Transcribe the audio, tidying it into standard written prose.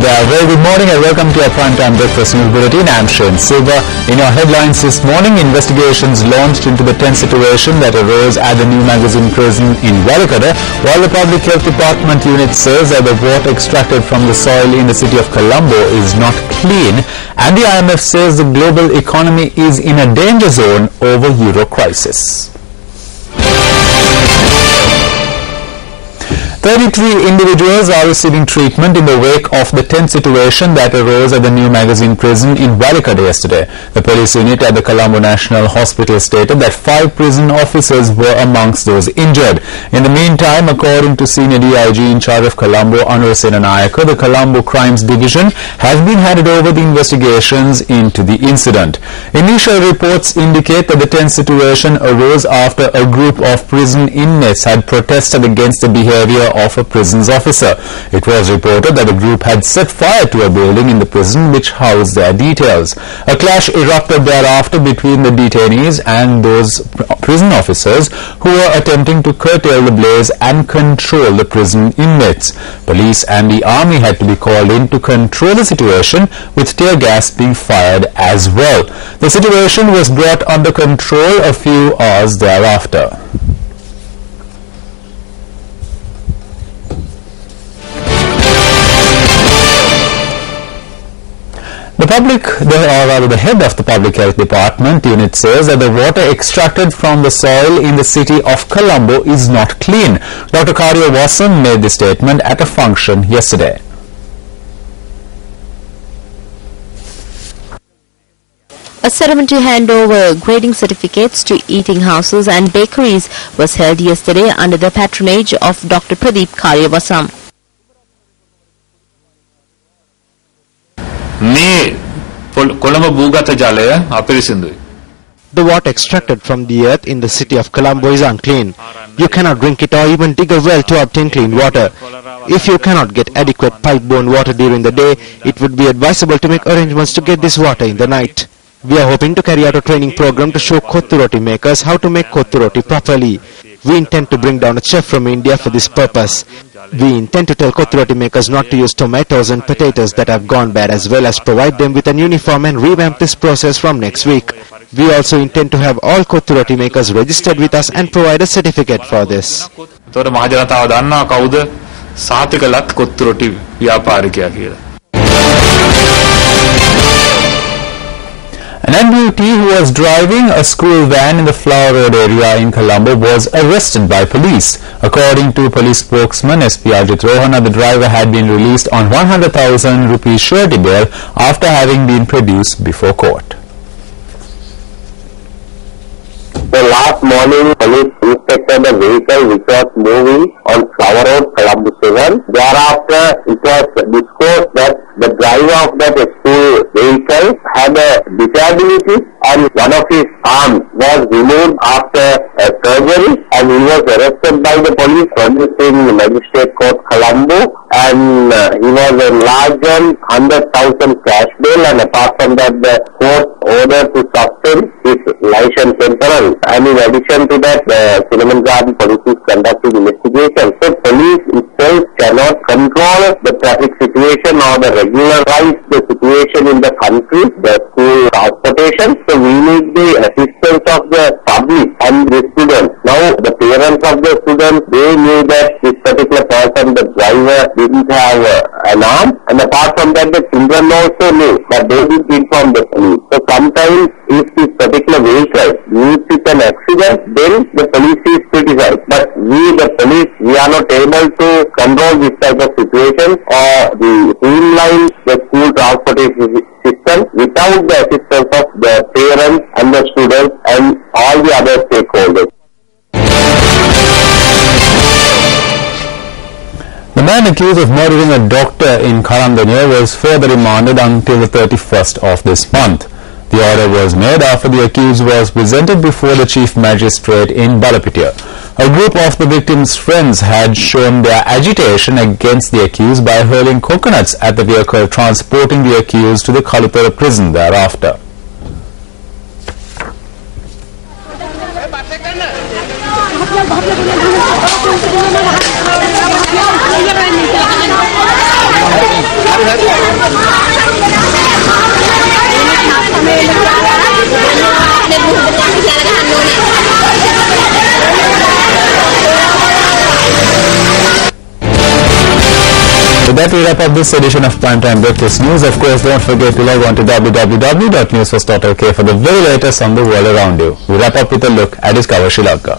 there. Very good morning and welcome to our primetime breakfast news bulletin. I'm Shane Silva. In our headlines this morning, investigations launched into the tense situation that arose at the New Magazine prison in Walikada, while the Public Health Department unit says that the water extracted from the soil in the city of Colombo is not clean, and the IMF says the global economy is in a danger zone over euro crisis. 33 individuals are receiving treatment in the wake of the tense situation that arose at the New Magazine prison in Walikada yesterday. The police unit at the Colombo National Hospital stated that 5 prison officers were amongst those injured. In the meantime, according to Senior DIG in charge of Colombo, Anurasena Nayaka, the Colombo Crimes Division has been handed over the investigations into the incident. Initial reports indicate that the tense situation arose after a group of prison inmates had protested against the behavior of a prison's officer. It was reported that the group had set fire to a building in the prison which housed their details. A clash erupted thereafter between the detainees and those prison officers who were attempting to curtail the blaze and control the prison inmates. Police and the army had to be called in to control the situation, with tear gas being fired as well. The situation was brought under control a few hours thereafter. The head of the Public Health Department unit says that the water extracted from the soil in the city of Colombo is not clean. Dr. Karya Wasam made this statement at a function yesterday. A ceremony to hand over grading certificates to eating houses and bakeries was held yesterday under the patronage of Dr. Pradeep Karya Wasam. The water extracted from the earth in the city of Colombo is unclean. You cannot drink it or even dig a well to obtain clean water. If you cannot get adequate pipe-borne water during the day, it would be advisable to make arrangements to get this water in the night. We are hoping to carry out a training program to show kottu roti makers how to make kottu roti properly. We intend to bring down a chef from India for this purpose. We intend to tell kottu roti makers not to use tomatoes and potatoes that have gone bad, as well as provide them with an uniform and revamp this process from next week. We also intend to have all kottu roti makers registered with us and provide a certificate for this. An amputee who was driving a school van in the Flower Road area in Colombo was arrested by police. According to police spokesman SP Ajit Rohana, the driver had been released on 100,000 rupees surety bail after having been produced before court. So last morning, police inspected the vehicle which was moving on Flower Road, Colombo 7. Thereafter, it was disclosed that the driver of that school vehicle had a disability and one of his arms was removed after a surgery, and he was arrested by the police in Magistrate Court, Colombo, and he was enlarged on 100,000 cash bail, and apart from that, the court ordered to suspend his license temporarily. And in addition to that, the Cinnamon Garden police is conducting investigation. So police itself cannot control the traffic situation or regularize the situation in the country, the school transportation. So we need the assistance of the public and the students. Now the parents of the students, they knew that this particular person, the driver, didn't have an arm, and apart from that, the children also knew, but they didn't inform the police. So sometimes if this particular vehicle meets with an accident, then the police is criticized. But we, the police, we are not able to control this type of situation or the streamline the school transportation system without the assistance of the parents and the students and all the other stakeholders. The man accused of murdering a doctor in Karandania was further remanded until the 31st of this month. The order was made after the accused was presented before the Chief Magistrate in Balapitia. A group of the victim's friends had shown their agitation against the accused by hurling coconuts at the vehicle transporting the accused to the Kalupara prison thereafter. With that, we wrap up this edition of Primetime Breakfast News. Of course, don't forget to log on to www.newsfirst.lk for the very latest on the world around you. We wrap up with a look at Discover Sri Lanka.